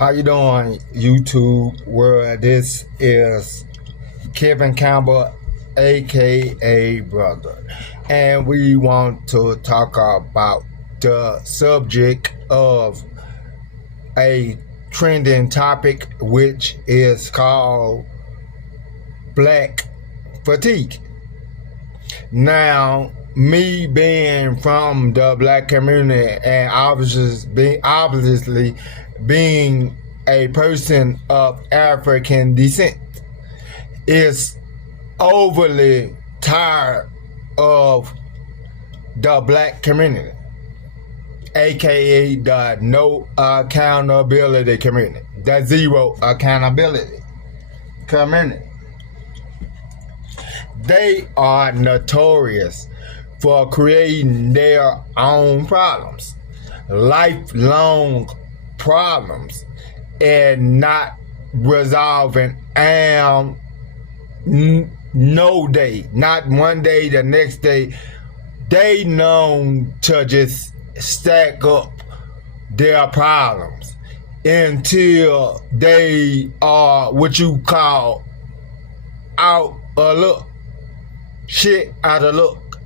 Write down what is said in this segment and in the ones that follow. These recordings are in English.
How you doing, YouTube world? This is Kevin Campbell, aka Brother, and we want to talk about the subject of a trending topic, which is called Black fatigue. Now, me being from the Black community and obviously being a person of African descent, is overly tired of the Black community, aka the no accountability community, the zero accountability community. They are notorious for creating their own problems, lifelong problems, and not resolving, and no day, not one day, the next day, they known to just stack up their problems until they are what you call out of luck, shit out of luck.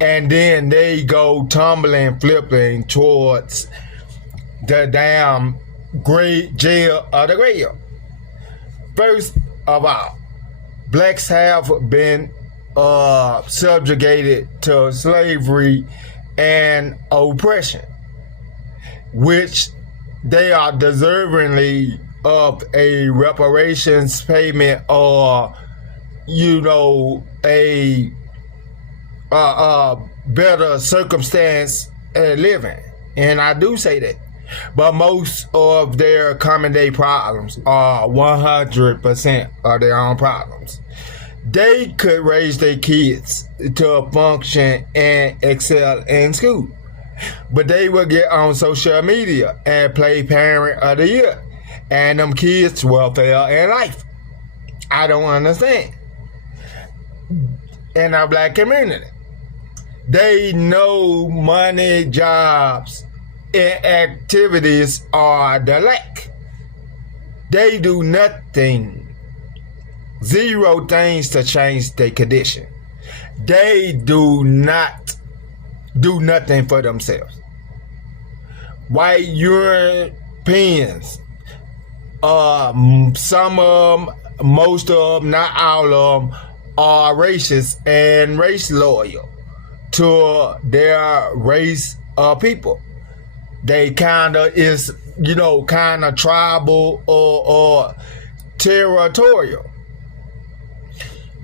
And then they go tumbling, flipping towards the damn great jail of the grave. First of all, blacks have been subjugated to slavery and oppression, which they are deservingly of a reparations payment, or a better circumstance at living. And I do say that. But most of their common day problems are 100% of their own problems. They could raise their kids to function and excel in school, but they will get on social media and play parent of the year, and them kids will fail in life. I don't understand. In our Black community, they know money, jobs, and activities are the lack. They do nothing, zero things to change their condition. They do not do nothing for themselves. White Europeans, some of them, most of them, not all of them, are racist and race loyal to their race of people. They kinda is, kinda tribal or territorial.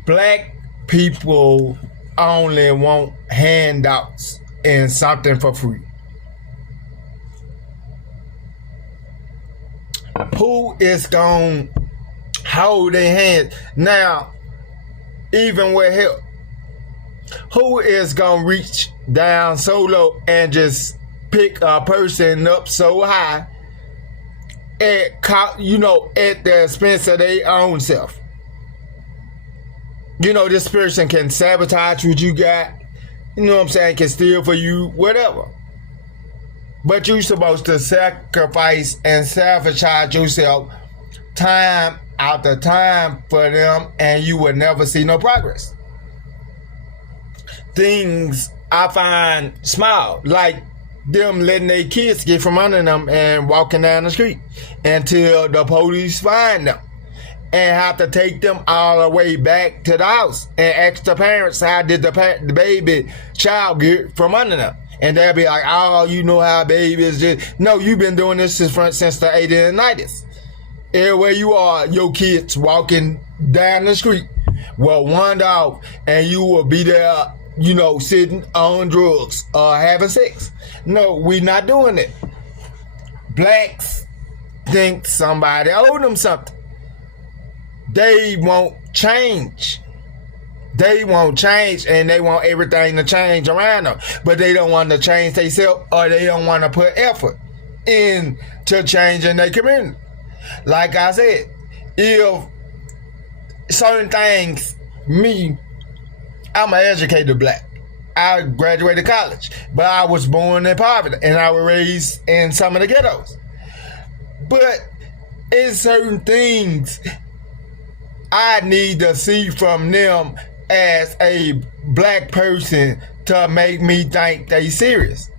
Black people only want handouts and something for free. Who is gonna hold their hands? Now, even with help, who is gonna reach down so low and just pick a person up so high at the expense of their own self? This person can sabotage what you got, can steal for you, whatever. But you're supposed to sacrifice and sabotage yourself time after time for them, and you will never see no progress. Things I find small, like them letting their kids get from under them and walking down the street until the police find them and have to take them all the way back to the house and ask the parents, how did the baby child get from under them? And they'll be like, oh, you know how babies just... No, you've been doing this since the 80s and 90s. Everywhere you are, your kids walking down the street will wander off, and you will be there, sitting on drugs or having sex. No, we not doing it. Blacks think somebody owe them something. They won't change. They won't change, and they want everything to change around them. But they don't want to change themselves, or they don't want to put effort into changing their community. Like I said, if certain things, I'm an educated black. I graduated college, but I was born in poverty and I was raised in some of the ghettos. But it's certain things I need to see from them as a black person to make me think they serious.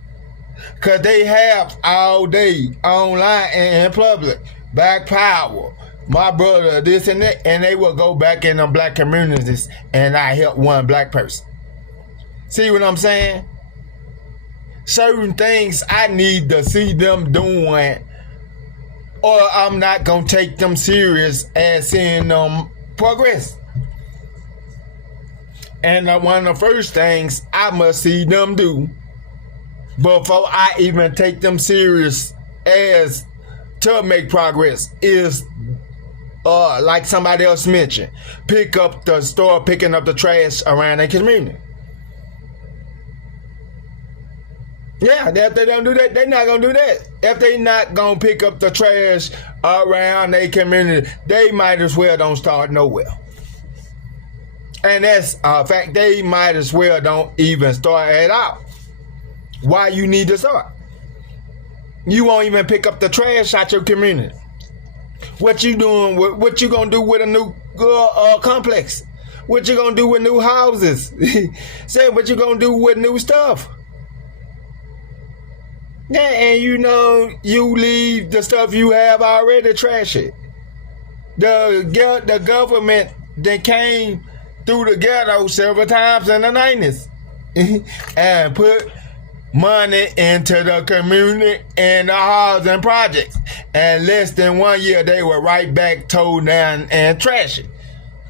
Cause they have all day online and in public black power, my brother, this and that, and they will go back in the black communities and I help one black person. See what I'm saying? Certain things I need to see them doing, or I'm not gonna take them serious as seeing them progress. And one of the first things I must see them do before I even take them serious as to make progress is like somebody else mentioned, picking up the trash around their community. Yeah, if they don't do that, they're not gonna do that. If they not gonna pick up the trash around their community, they might as well don't start nowhere. And that's a fact. They might as well don't even start at all. Why you need to start? You won't even pick up the trash out your community. What you doing? What you gonna do with a new complex? What you gonna do with new houses? Say what you gonna do with new stuff? Yeah, and you leave the stuff you have already trash it. The government that came through the ghetto several times in the 90s and put money into the community and the housing projects. And less than 1 year, they were right back towed down and trash it.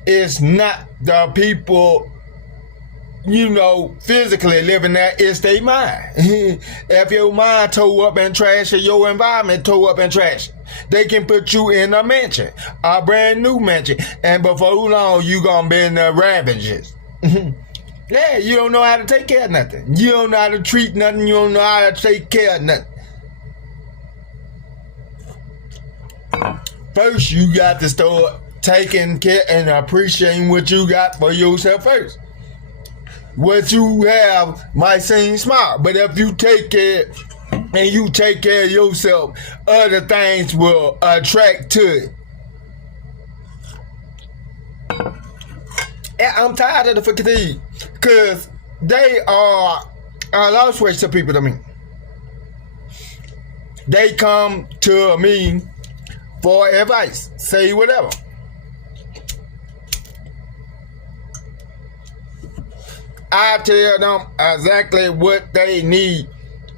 It's not the people physically living there, it's their mind. If your mind tore up and trash, or your environment tore up and trash, they can put you in a mansion, a brand new mansion, and before long, you gonna be in the ravages. Yeah, you don't know how to take care of nothing. You don't know how to treat nothing. You don't know how to take care of nothing. First, you got to start taking care and appreciating what you got for yourself first. What you have might seem small, but if you take care and you take care of yourself, other things will attract to it. And I'm tired of the fatigue, because they are a lost waste of people to me. They come to me for advice, say whatever. I tell them exactly what they need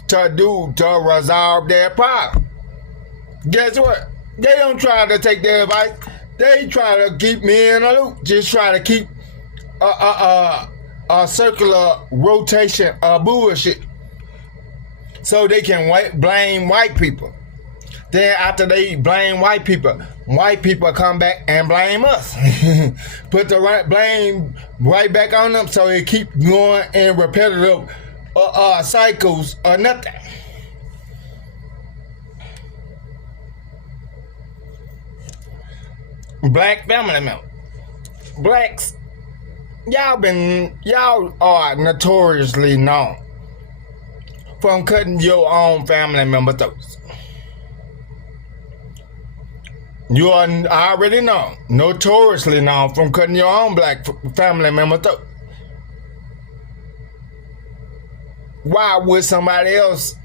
to do to resolve their problem. Guess what? They don't try to take their advice. They try to keep me in a loop. Just try to keep a circular rotation of bullshit so they can blame white people. Then after they blame white people come back and blame us. Put the blame right back on them, so it keep going in repetitive cycles or nothing. Black family members. Blacks, y'all are notoriously known from cutting your own family member throats. You are already known, notoriously known from cutting your own black family member throat. Why would somebody else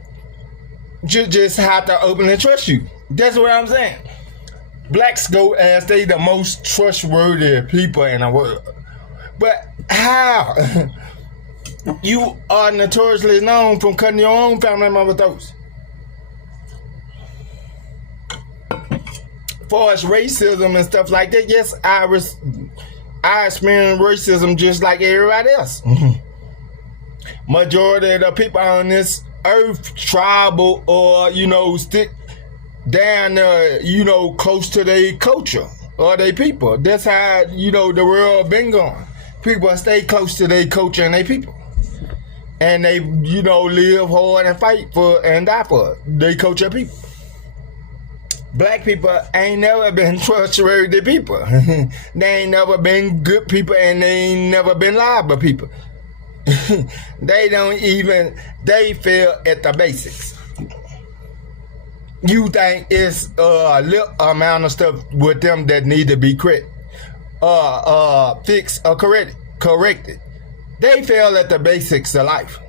just have to openly trust you? That's what I'm saying. Blacks go as they the most trustworthy people in the world. But how? You are notoriously known from cutting your own family member throats. Far as racism and stuff like that, yes, I experience racism just like everybody else. Majority of the people on this earth, tribal or, stick down, close to their culture or their people. That's how, the world been going. People stay close to their culture and their people. And they, live hard and fight for and die for their culture people. Black people ain't never been trustworthy people. They ain't never been good people, and they ain't never been liable people. They fail at the basics. you think it's a little amount of stuff with them that need to be fixed or corrected. They fail at the basics of life.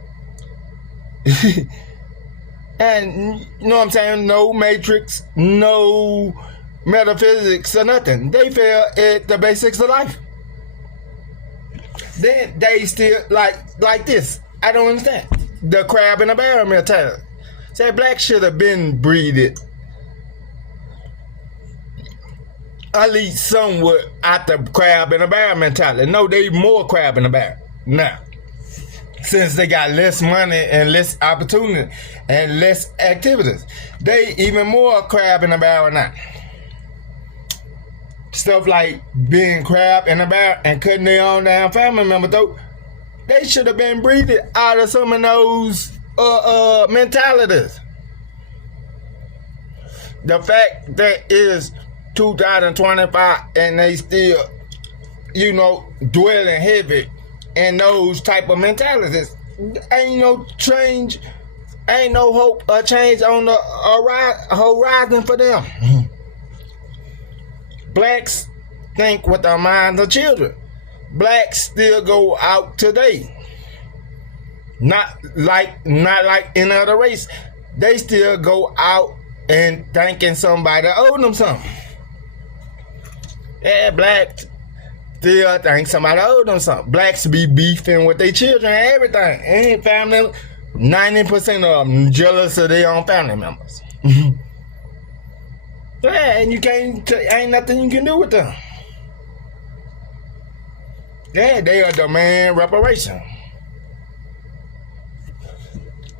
And you know what I'm saying? No matrix, no metaphysics or nothing. They fail at the basics of life. Then they still like this. I don't understand. The crab in the barrel mentality. Say blacks should have been breeded at least somewhat out the crab in the barrel mentality. No, they more crab in the barrel now. Since they got less money and less opportunity and less activities, they even more crab in the barrel now. Stuff like being crab in the barrel and cutting their own damn family member though, they should have been breeded out of some of those mentalities. The fact that is 2025 and they still, dwelling heavy in those type of mentalities. Ain't no change, ain't no hope or change on the horizon for them. Blacks think with the minds of children. Blacks still go out today. Not like any other race. They still go out and thinking somebody owed them something. Yeah, blacks still think somebody owed them something. Blacks be beefing with their children and everything. Ain't family. 90% of them jealous of their own family members. Yeah, and you ain't nothing you can do with them. Yeah, they are demand reparation.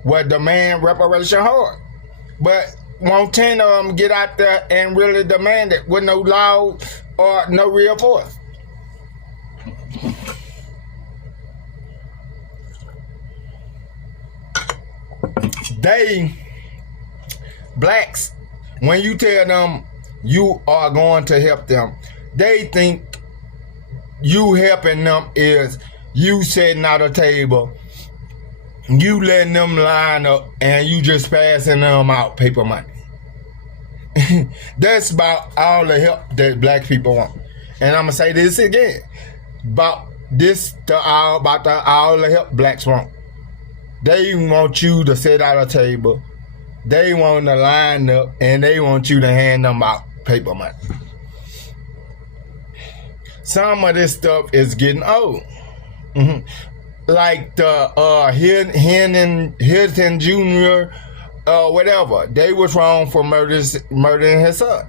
Well, demand reparation hard. But won't 10 of them get out there and really demand it with no law or no real force. Blacks, when you tell them you are going to help them, they think you helping them is you setting out a table, you letting them line up, and you just passing them out paper money. That's about all the help that black people want. And I'm gonna say this again, about all the help blacks want. They want you to sit at a table, they want to line up, and they want you to hand them out paper money. Some of this stuff is getting old. Mm-hmm. Like the Hilton Jr. Whatever. They was wrong for murdering his son.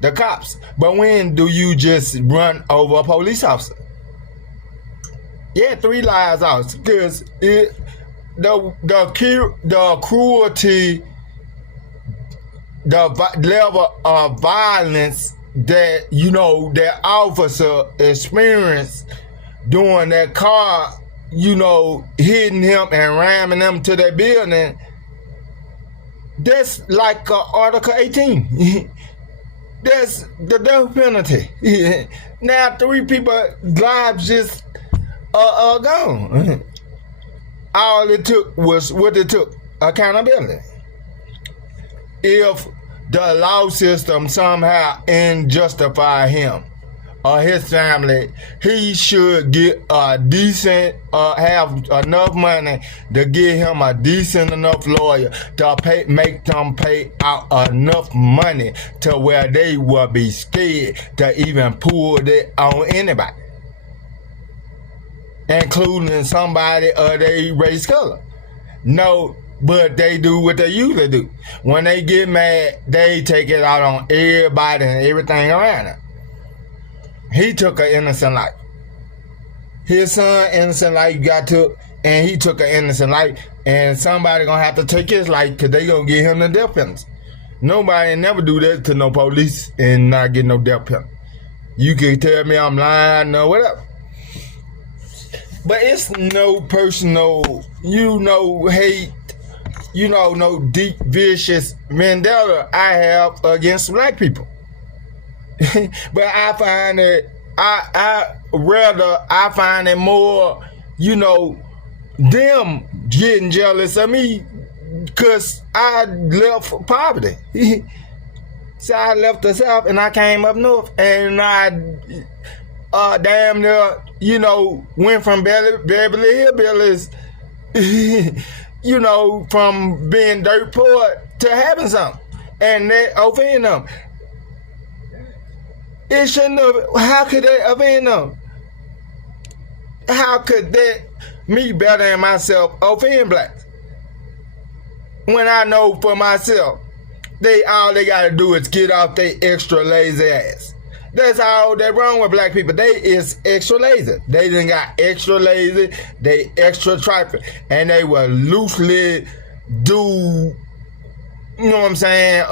The cops. But when do you just run over a police officer? Yeah, 3 lives out. Because the cruelty, the level of violence that that officer experienced doing that car, hitting him and ramming him to that building, that's like Article 18. That's the death penalty. Now 3 people's lives just gone. All it took was what it took, accountability. If the law system somehow unjustify him or his family, he should get a decent, have enough money to get him a decent enough lawyer to make them pay out enough money to where they will be scared to even pull it on anybody, including somebody of their race color. No, but they do what they usually do. When they get mad, they take it out on everybody and everything around them. He took an innocent life. His son, innocent life, got took, and he took an innocent life, and somebody gonna have to take his life because they gonna get him the death penalty. Nobody never do that to no police and not get no death penalty. You can tell me I'm lying or whatever. But it's no personal, hate, no deep, vicious vendetta I have against black people. But I find it, I find it more, them getting jealous of me Because I left poverty. So I left the South and I came up north, and I damn near, went from Beverly Hillbillies, from being dirt poor to having something. And that offend them. It shouldn't have. How could that offend them? How could that, me bettering myself, offend blacks? When I know for myself, all they gotta do is get off their extra lazy ass. That's all that wrong with black people. They is extra lazy. They done got extra lazy. They extra trifling, and they will loosely do. You know what I'm saying?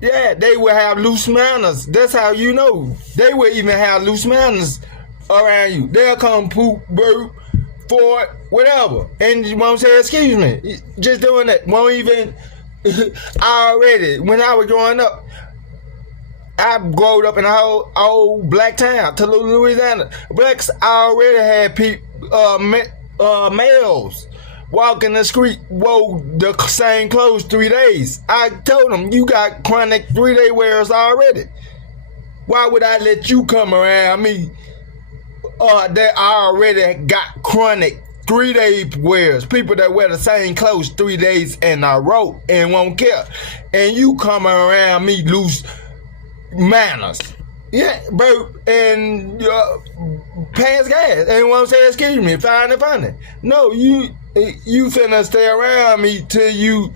Yeah, they will have loose manners. That's how you know. They will even have loose manners around you. They'll come poop, burp, fart, whatever, and you won't say excuse me. Just doing that. Won't even. Already, when I was growing up, I grew up in a whole old black town, Toulouse, Louisiana. Blacks already had males walking the street, wore the same clothes 3 days. I told them, you got chronic 3-day wearers already. Why would I let you come around me that already got chronic 3-day wearers, people that wear the same clothes 3 days in a row and won't care, and you come around me loose manners, yeah, bro, and pass gas and won't say excuse me, find it funny. No, you finna stay around me till you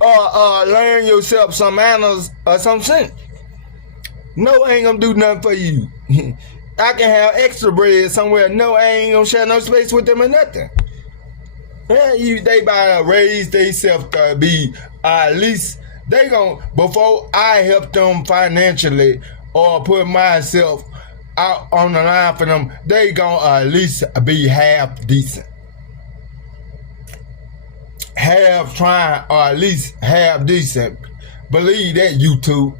learn yourself some manners or some sense. No, I ain't gonna do nothing for you. I can have extra bread somewhere. No, I ain't gonna share no space with them or nothing. Yeah, they better raise themselves to be at least they gon' before I help them financially or put myself out on the line for them, they gon' at least be half decent. Half trying or at least half decent. Believe that, YouTube.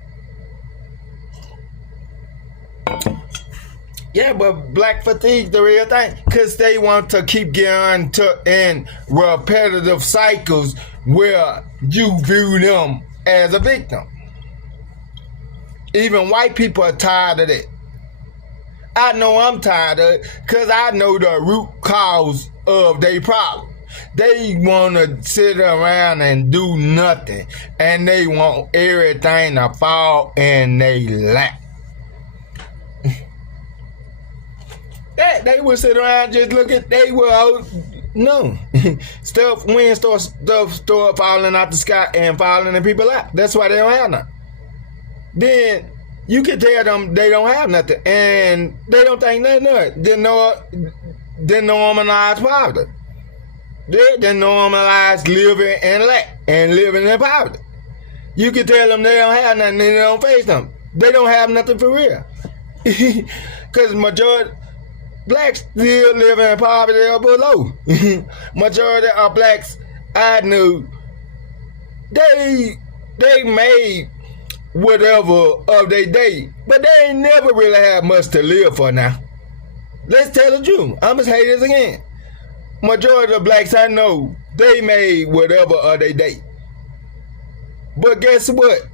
Yeah, but black fatigue the real thing, because they want to keep getting in repetitive cycles where you view them as a victim. Even white people are tired of that. I know I'm tired of it because I know the root cause of their problem. They want to sit around and do nothing, and they want everything to fall in their lap. They would sit around just look at, they will, no. Wind start falling out the sky and falling in people's lap. That's why they don't have nothing. Then you can tell them they don't have nothing, and they don't think nothing of it. They normalize poverty. They normalize living in lack and living in poverty. You can tell them they don't have nothing and they don't face them. They don't have nothing for real. Because majority blacks still live in poverty or below. Majority of blacks I knew, they made whatever of their day, but they ain't never really had much to live for now. Let's tell the truth. I'm gonna say this again. Majority of blacks I know, they made whatever of their day. But guess what?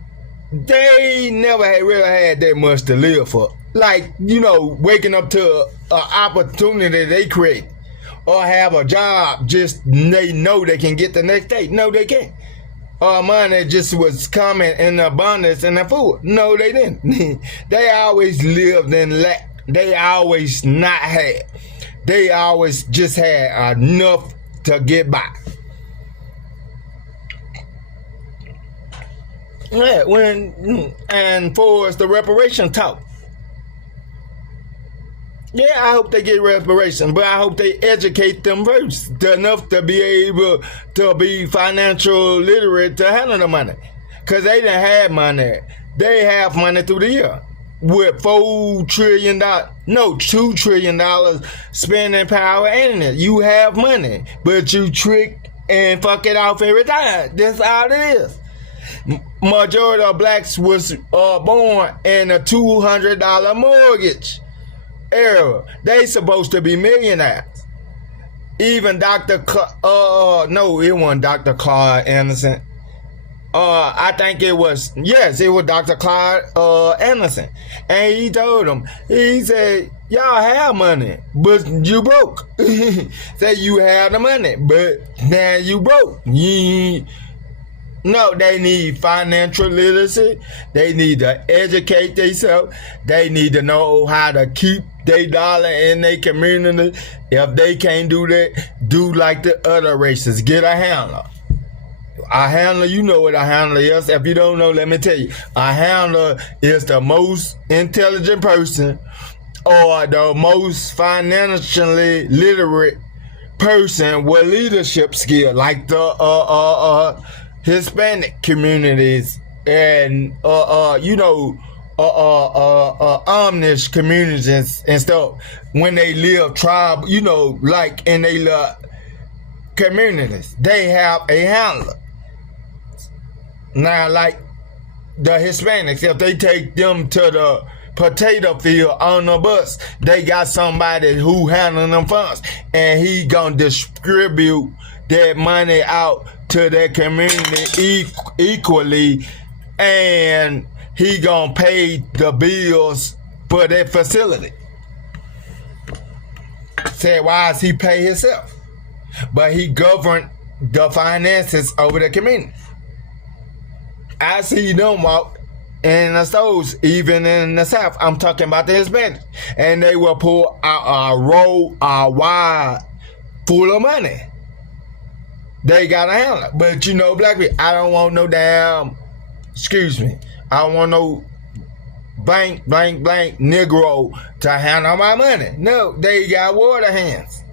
They never really had that much to live for. Like, waking up to an opportunity they create, or have a job just they know they can get the next day. No, they can't. Or money just was coming in abundance and the food. No, they didn't. They always lived in lack. They always not had. They always just had enough to get by. Yeah, and for the reparation talk. Yeah, I hope they get reparation, but I hope they educate them first enough to be able to be financial literate to handle the money. Because they didn't have money. They have money through the year. With $2 trillion spending power in it. You have money, but you trick and fuck it off every time. That's all it is. Majority of blacks was born in a $200 mortgage era. They supposed to be millionaires. Even no, it wasn't Dr. Claude Anderson. I think it was Dr. Claude Anderson. And he told him, he said, y'all have money, but you broke. Say you have the money, but now you broke. No, they need financial literacy. They need to educate themselves. They need to know how to keep their dollar in their community. If they can't do that, do like the other races. Get a handler. A handler, you know what a handler is. If you don't know, let me tell you. A handler is the most intelligent person or the most financially literate person with leadership skill, like the Hispanic communities and Amish communities and stuff. When they live tribe, like in their communities, they have a handler. Now, like the Hispanics, if they take them to the potato field on the bus, they got somebody who handling them funds, and he gonna distribute that money out to their community equally, and he gonna pay the bills for that facility. Said, why does he pay himself? But he governed the finances over the community. I see them walk in the stores, even in the South. I'm talking about the Hispanics. And they will pull out a wad full of money. They got a handler. But black people, I don't want no I don't want no blank Negro to handle my money. No, they got water hands.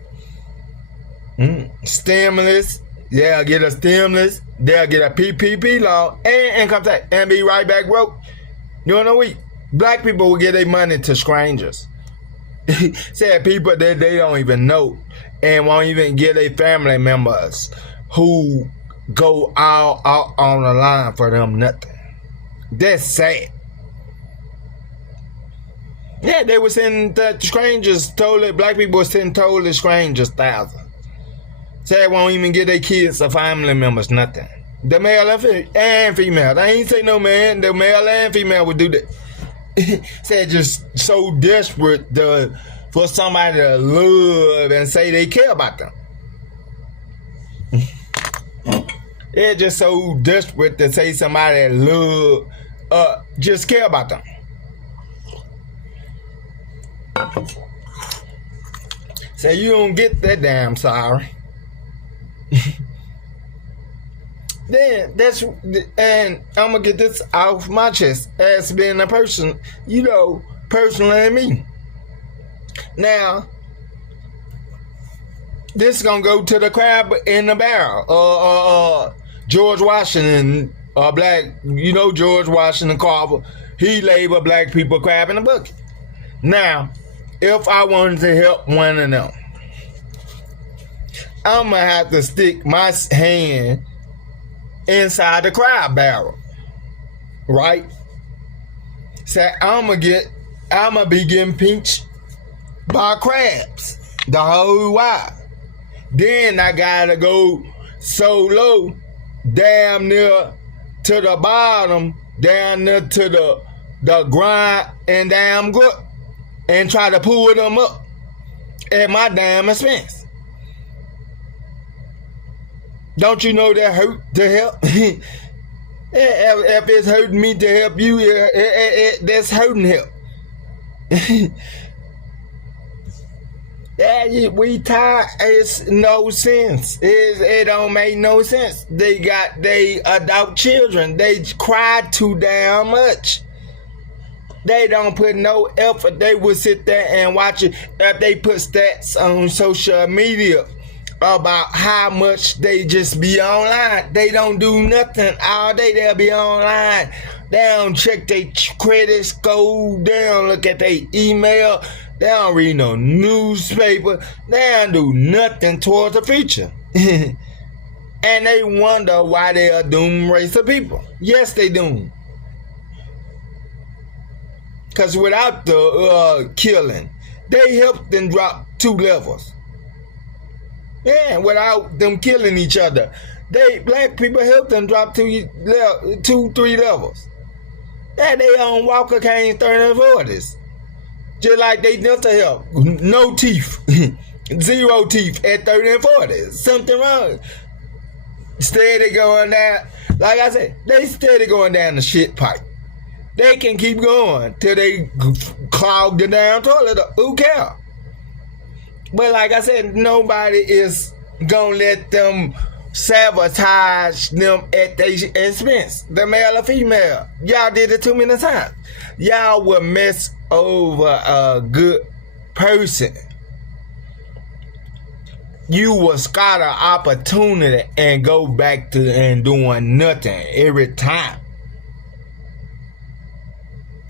Stimulus. They'll get a stimulus. They'll get a PPP loan and income tax and be right back broke. During the week, black people will give their money to strangers. Said people that they don't even know and won't even give their family members who go all out on the line for them nothing. That's sad. Yeah, they were sending the strangers, black people were sending totally strangers thousands. Say won't even give their kids or family members nothing. The male and female. I ain't say no man. The male and female would do that. Said just so desperate for somebody to love and say they care about them. They're just so desperate to say somebody love, just care about them. Say you don't get that damn sorry. Then and I'm gonna get this off my chest as being a person, personally me. Now, this is gonna go to the crab in the barrel. George Washington, black, George Washington Carver, he labeled black people crab in the bucket. Now, if I wanted to help one of them, I'm gonna have to stick my hand inside the crab barrel, right? So I'm gonna be getting pinched by crabs the whole while. Then I gotta go so low, damn near to the bottom, down near to the grind and damn good, and try to pull them up at my damn expense. Don't you know that hurt to help? If it's hurting me to help you, that's hurting help. We tired. It's no sense. It don't make no sense. They adult children. They cry too damn much. They don't put no effort. They will sit there and watch it. If they put stats on social media about how much they just be online, they don't do nothing all day. They'll be online. They don't check their credit score. They don't look at their email. They don't read no newspaper. They don't do nothing towards the future. And they wonder why they are doomed race of people. Yes, they do. Because without the killing, they helped them drop 2 levels. Yeah, without them killing each other. Black people help them drop 3 levels. Yeah, they on Walker Kane's 30 and 40s. Just like they dental help. No teeth. 0 teeth at 30 and 40s. Something wrong. Steady going down. Like I said, they steady going down the shit pipe. They can keep going till they clog the damn toilet up. Who cares? But like I said, nobody is gonna let them sabotage them at their expense. The male or female. Y'all did it too many times. Y'all will mess over a good person. You will scout an opportunity and go back to and doing nothing every time.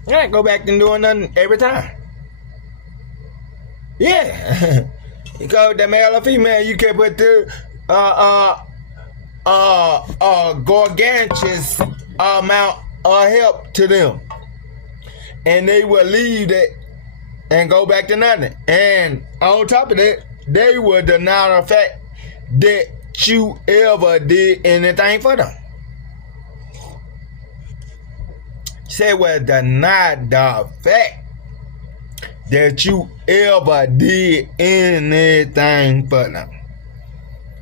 Yeah, go back to doing nothing every time. Yeah. Because the male or female, you can put the gargantuous amount of help to them. And they will leave that and go back to nothing. And on top of that, they will deny the fact that you ever did anything for them. Say, well, deny the fact that you ever did anything for them.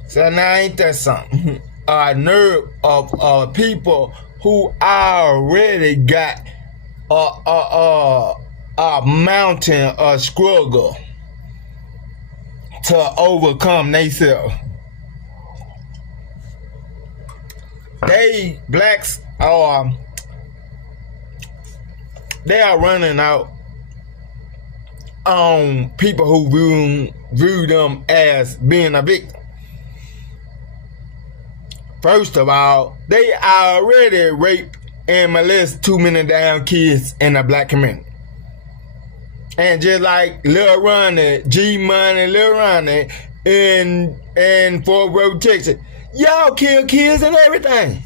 So now ain't that something? A nerve of people who already got a mountain of struggle to overcome themselves. Blacks they are running out on people who view them as being a victim. First of all, they already raped and molest too many damn kids in the black community. And just like Lil Ronnie, G-Money, Lil Ronnie in Fort Worth, Texas, y'all kill kids and everything.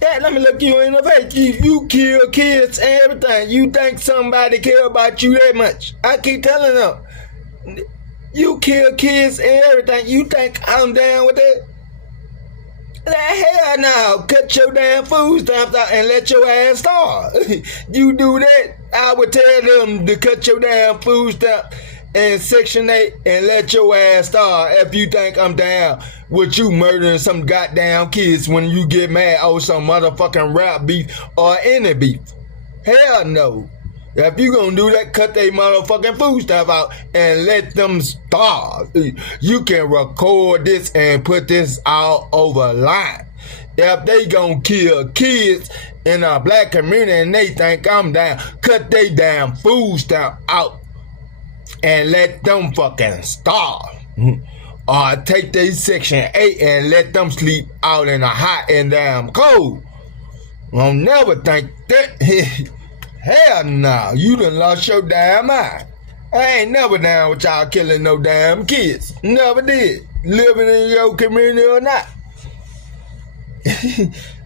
Yeah, let me look you in the face. You kill kids and everything. You think somebody care about you that much? I keep telling them, you kill kids and everything. You think I'm down with that? Hell no. Cut your damn food stamps out and let your ass starve. You do that, I would tell them to cut your damn food stamp and Section 8 and let your ass starve if you think I'm down with you murdering some goddamn kids when you get mad over some motherfucking rap beef or any beef. Hell no. If you gonna do that, cut their motherfucking food stuff out and let them starve. You can record this and put this all over line. If they gonna kill kids in a black community and they think I'm down, cut they damn food stuff out and let them fucking starve. Or take their Section 8 and let them sleep out in the hot and damn cold. I'll never think that. Hell no, you done lost your damn mind. I ain't never down with y'all killing no damn kids. Never did. Living in your community or not.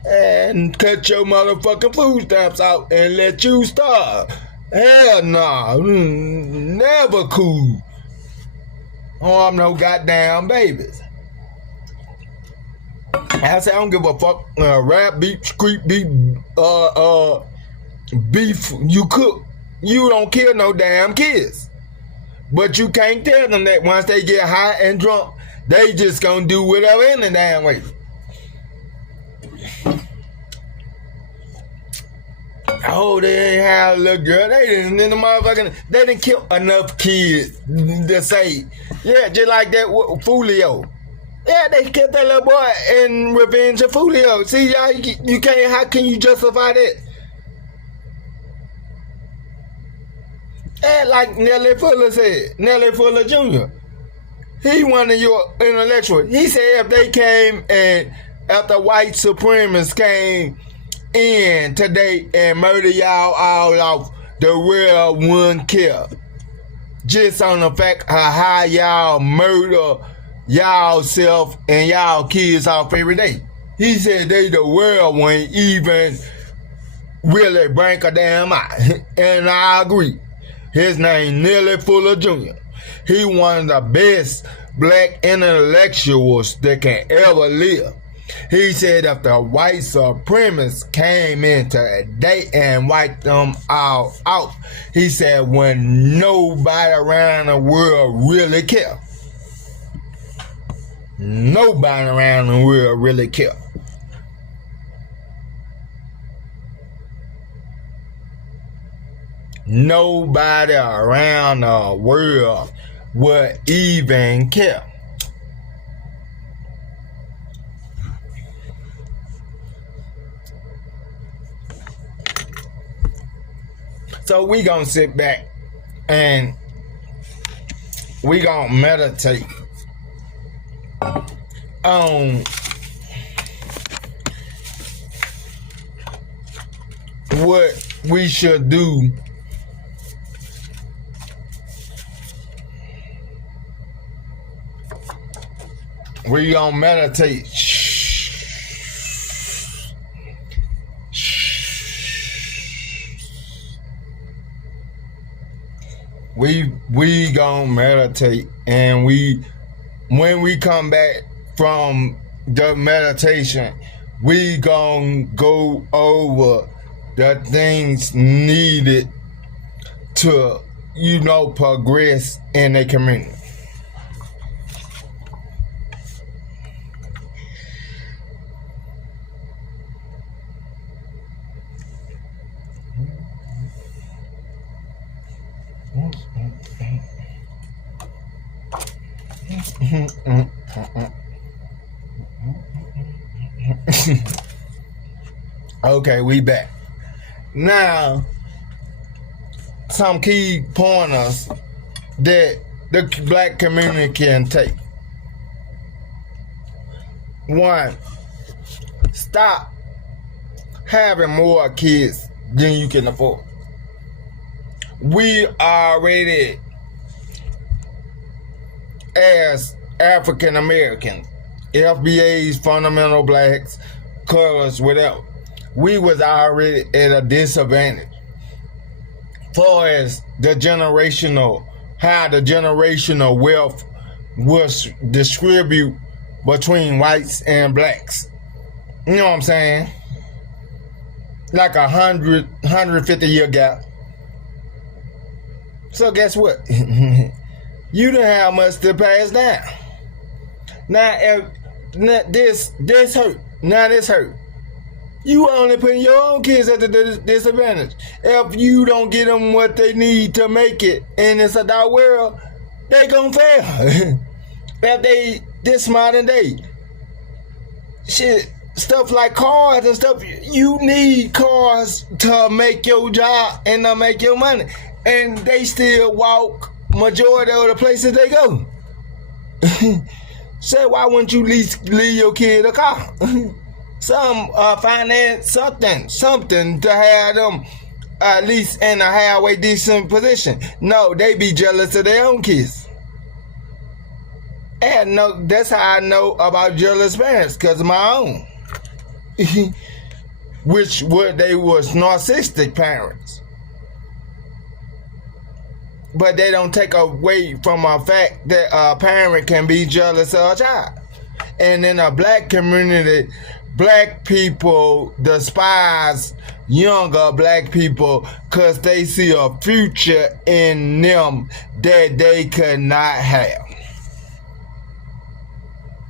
And cut your motherfucking food stamps out and let you starve. Hell no, never cool. Harm no goddamn babies. I say I don't give a fuck. Rap beef, street beef, beef you cook. You don't kill no damn kids. But you can't tell them that once they get high and drunk, they just gonna do whatever in the damn way. Oh, they ain't had a little girl. They didn't kill enough kids to say, yeah, just like that Fulio. Yeah, they killed that little boy in revenge of Fulio. See, y'all, you can't. How can you justify that? And like Nelly Fuller said, Nelly Fuller Jr., he one of your intellectuals. He said if they came and after white supremacists came in today and murder y'all all off, the real one kill. Just on the fact of how y'all murder y'all self and y'all kids off every day. He said they the world won't even really blink a damn eye. And I agree. His name Nelly Fuller Jr. He one of the best black intellectuals that can ever live. He said if the white supremacists came into a day and wiped them all out, he said when nobody around the world really cared. Nobody around the world really cared. Nobody around the world would even care. So we gonna sit back and we gonna meditate on what we should do we gonna meditate we gonna meditate, and when we come back from the meditation, we gonna go over the things needed to, progress in the community. Okay, we back. Now, some key pointers that the black community can take. 1, stop having more kids than you can afford. We already, as African Americans, FBAs, fundamental blacks, colors, whatever, we was already at a disadvantage far as how the generational wealth was distributed between whites and blacks. You know what I'm saying? Like 150 year gap. So guess what? You don't have much to pass down. Now, this hurt. Now this hurt. You only putting your own kids at the disadvantage. If you don't get them what they need to make it in this adult world, they gonna fail. If they this modern day shit, stuff like cars and stuff, you need cars to make your job and to make your money, and they still walk majority of the places they go. So why wouldn't you leave your kid a car? Some finance something to have them at least in a halfway decent position. No, they be jealous of their own kids. And no, that's how I know about jealous parents, because of my own. They was narcissistic parents. But they don't take away from a fact that a parent can be jealous of a child. And in a black community, black people despise younger black people because they see a future in them that they could not have.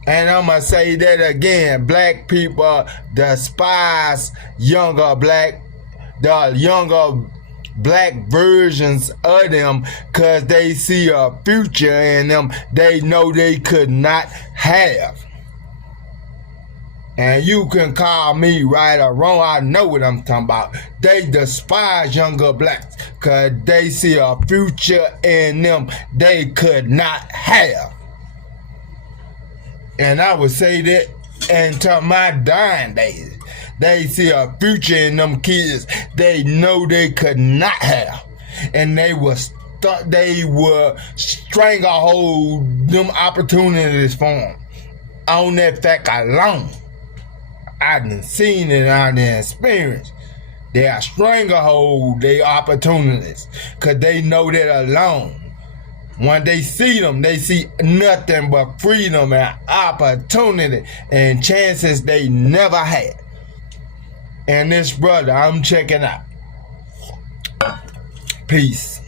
And I'm going to say that again. Black people despise the younger black versions of them because they see a future in them they know they could not have. And you can call me right or wrong, I know what I'm talking about. They despise younger blacks because they see a future in them they could not have. And I would say that until my dying days. They see a future in them kids they know they could not have. And they will stranglehold them opportunities for them. On that fact alone. I done seen it, I done experienced. They are stranglehold their opportunities. Cause they know that alone. When they see them, they see nothing but freedom and opportunity and chances they never had. And this brother, I'm checking out. Peace.